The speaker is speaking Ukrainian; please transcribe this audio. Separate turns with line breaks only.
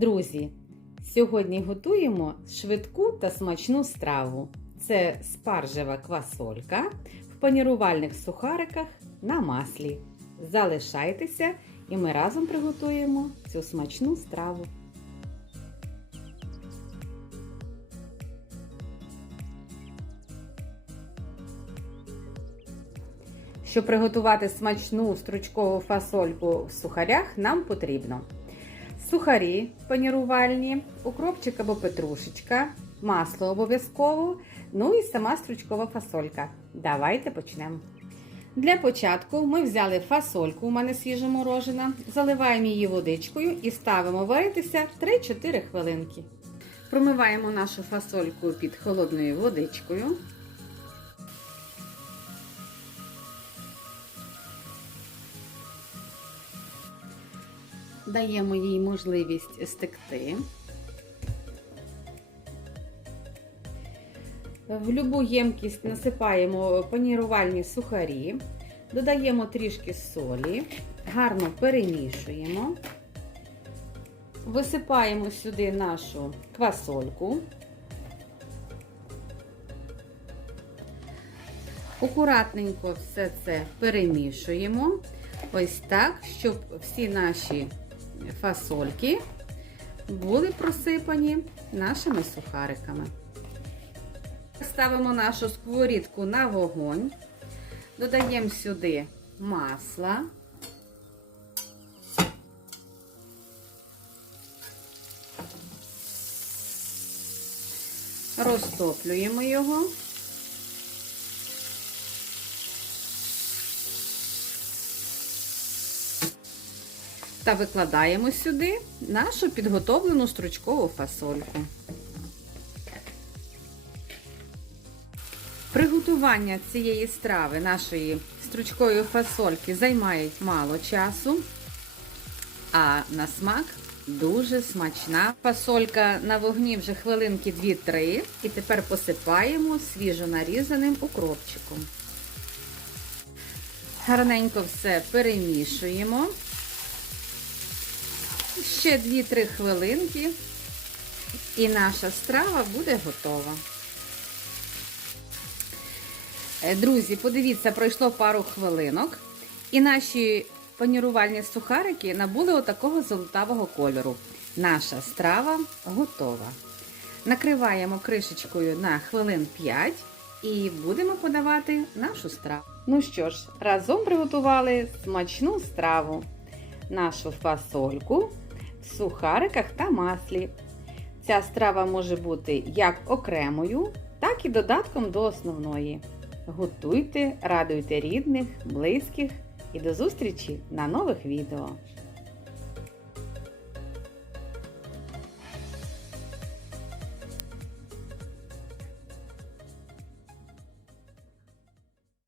Друзі, сьогодні готуємо швидку та смачну страву. Це спаржева квасолька в панірувальних сухариках на маслі. Залишайтеся і ми разом приготуємо цю смачну страву. Щоб приготувати смачну стручкову фасольку в сухарях, нам потрібно сухарі панірувальні, укропчик або петрушечка, масло обов'язково, ну і сама стручкова фасолька. Давайте почнемо. Для початку ми взяли фасольку, у мене свіжоморожена, заливаємо її водичкою і ставимо варитися 3-4 хвилинки. Промиваємо нашу фасольку під холодною водичкою. Даємо їй можливість стекти. В любу ємкість насипаємо панірувальні сухарі, додаємо трішки солі, гарно перемішуємо, висипаємо сюди нашу квасольку. Акуратненько все це перемішуємо. Ось так, щоб всі наші фасольки були просипані нашими сухариками. Ставимо нашу сковорідку на вогонь, додаємо сюди масла. Розтоплюємо його. Та викладаємо сюди нашу підготовлену стручкову фасольку. Приготування цієї страви нашої стручкової фасольки займає мало часу, а на смак дуже смачна. Фасолька на вогні вже хвилинки 2-3. І тепер посипаємо свіжо нарізаним укропчиком. Гарненько все перемішуємо. Ще 2-3 хвилинки, і наша страва буде готова. Друзі, подивіться, пройшло пару хвилинок, і наші панірувальні сухарики набули отакого золотавого кольору. Наша страва готова. Накриваємо кришечкою на хвилин 5 і будемо подавати нашу страву. Ну що ж, разом приготували смачну страву, нашу фасольку сухариках та маслі. Ця страва може бути як окремою, так і додатком до основної. Готуйте, радуйте рідних, близьких і до зустрічі на нових відео!